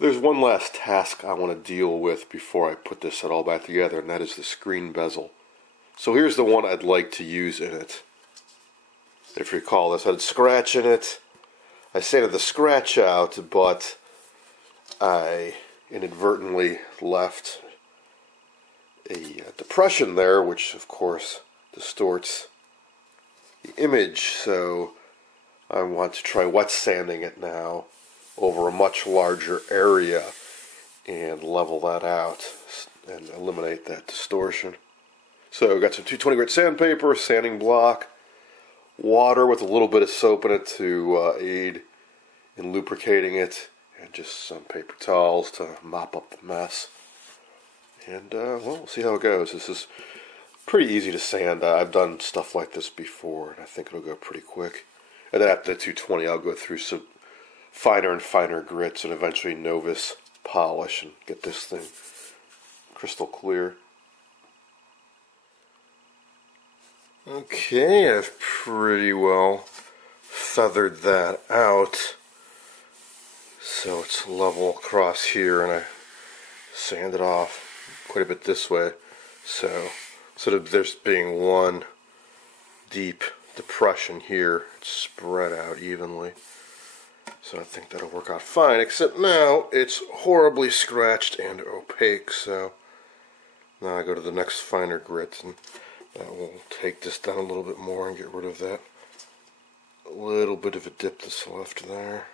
There's one last task I want to deal with before I put this all back together, and that is the screen bezel. So here's the one I'd like to use in it. If you recall, this had a scratch in it. I sanded the scratch out, but I inadvertently left a depression there, which of course distorts the image. So I want to try wet sanding it now over a much larger area and level that out and eliminate that distortion. So I've got some 220 grit sandpaper, sanding block, water with a little bit of soap in it to aid in lubricating it, and just some paper towels to mop up the mess. And well, we'll see how it goes. This is pretty easy to sand. I've done stuff like this before, and I think it'll go pretty quick. And then after the 220, I'll go through some finer and finer grits and eventually novice polish and get this thing crystal clear. Okay, I've pretty well feathered that out, so it's level across here, and I sanded off quite a bit this way, so instead of there's being one deep depression here, it's spread out evenly. So I think that'll work out fine, except now it's horribly scratched and opaque. So now I go to the next finer grit, and that will take this down a little bit more and get rid of that little bit of a dip that's left there.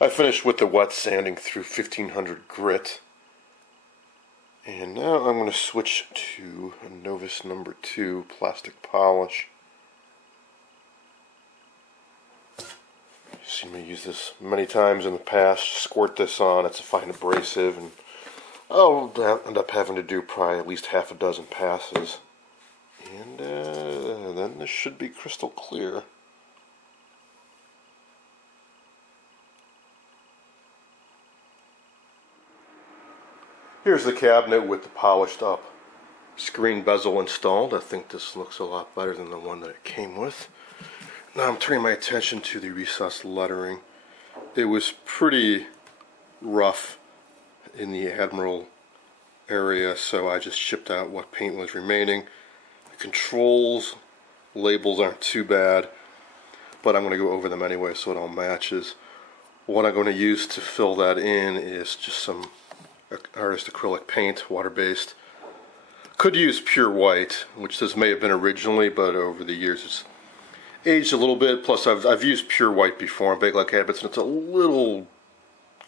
I finished with the wet sanding through 1500 grit, and now I'm going to switch to a Novus number 2 plastic polish. You've seen me use this many times in the past. Squirt this on, it's a fine abrasive, and I'll end up having to do probably at least half a dozen passes. And then this should be crystal clear. Here's the cabinet with the polished up screen bezel installed. I think this looks a lot better than the one that it came with. Now I'm turning my attention to the recessed lettering. It was pretty rough in the Admiral area, so I just shipped out what paint was remaining. The controls labels aren't too bad, but I'm going to go over them anyway so it all matches. What I'm going to use to fill that in is just some artist acrylic paint, water-based. Could use pure white, which this may have been originally, but over the years it's aged a little bit. Plus I've used pure white before on Bakelite cabinets, and it's a little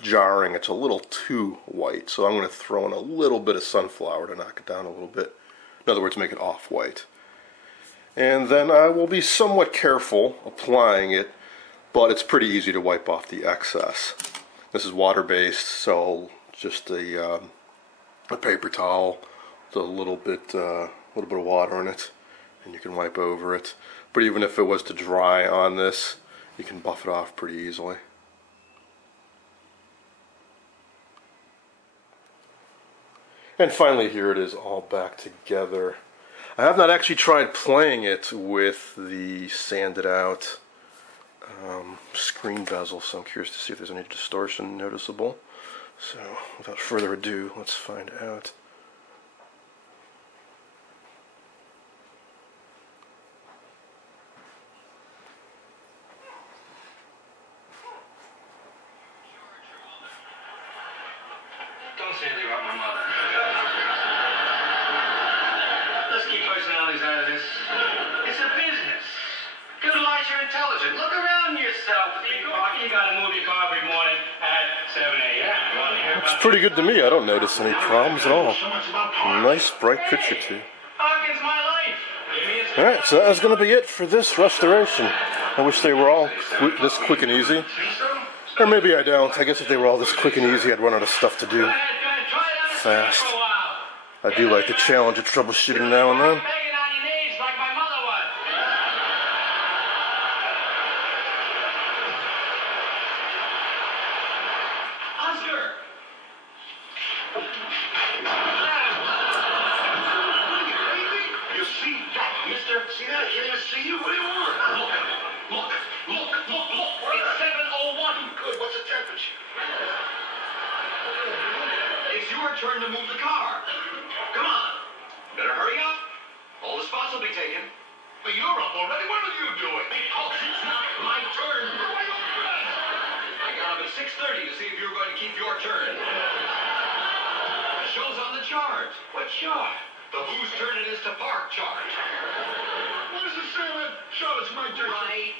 jarring. It's a little too white, so I'm going to throw in a little bit of sunflower to knock it down a little bit. In other words, make it off-white. And then I will be somewhat careful applying it, but it's pretty easy to wipe off the excess. This is water-based, so just a paper towel with a little bit of water in it, and you can wipe over it. But even if it was to dry on this, you can buff it off pretty easily. And finally, here it is all back together. I have not actually tried playing it with the sanded out screen bezel, so I'm curious to see if there's any distortion noticeable. So, without further ado, let's find out. Don't say anything about my mother. Let's keep personalities out of this. It's a business. Utilize your intelligence. Look around yourself. You gotta move your car every morning at 7 a.m. Looks pretty good to me. I don't notice any problems at all. Nice bright picture too. Alright, so that was going to be it for this restoration. I wish they were all this quick and easy. Or maybe I don't. I guess if they were all this quick and easy, I'd run out of stuff to do fast. I do like the challenge of troubleshooting now and then. See that? You didn't see you? What do you want? Look. It's 7:00. damage. It's your turn to move the car. Come on. Better hurry up. All the spots will be taken. But you're up already. What are you doing? Because it's not my turn. I got up at 6:30 to see if you were going to keep your turn. The show's on the chart. What chart? The whose turn it is to park chart. What does it say on that chart? It's my turn. Right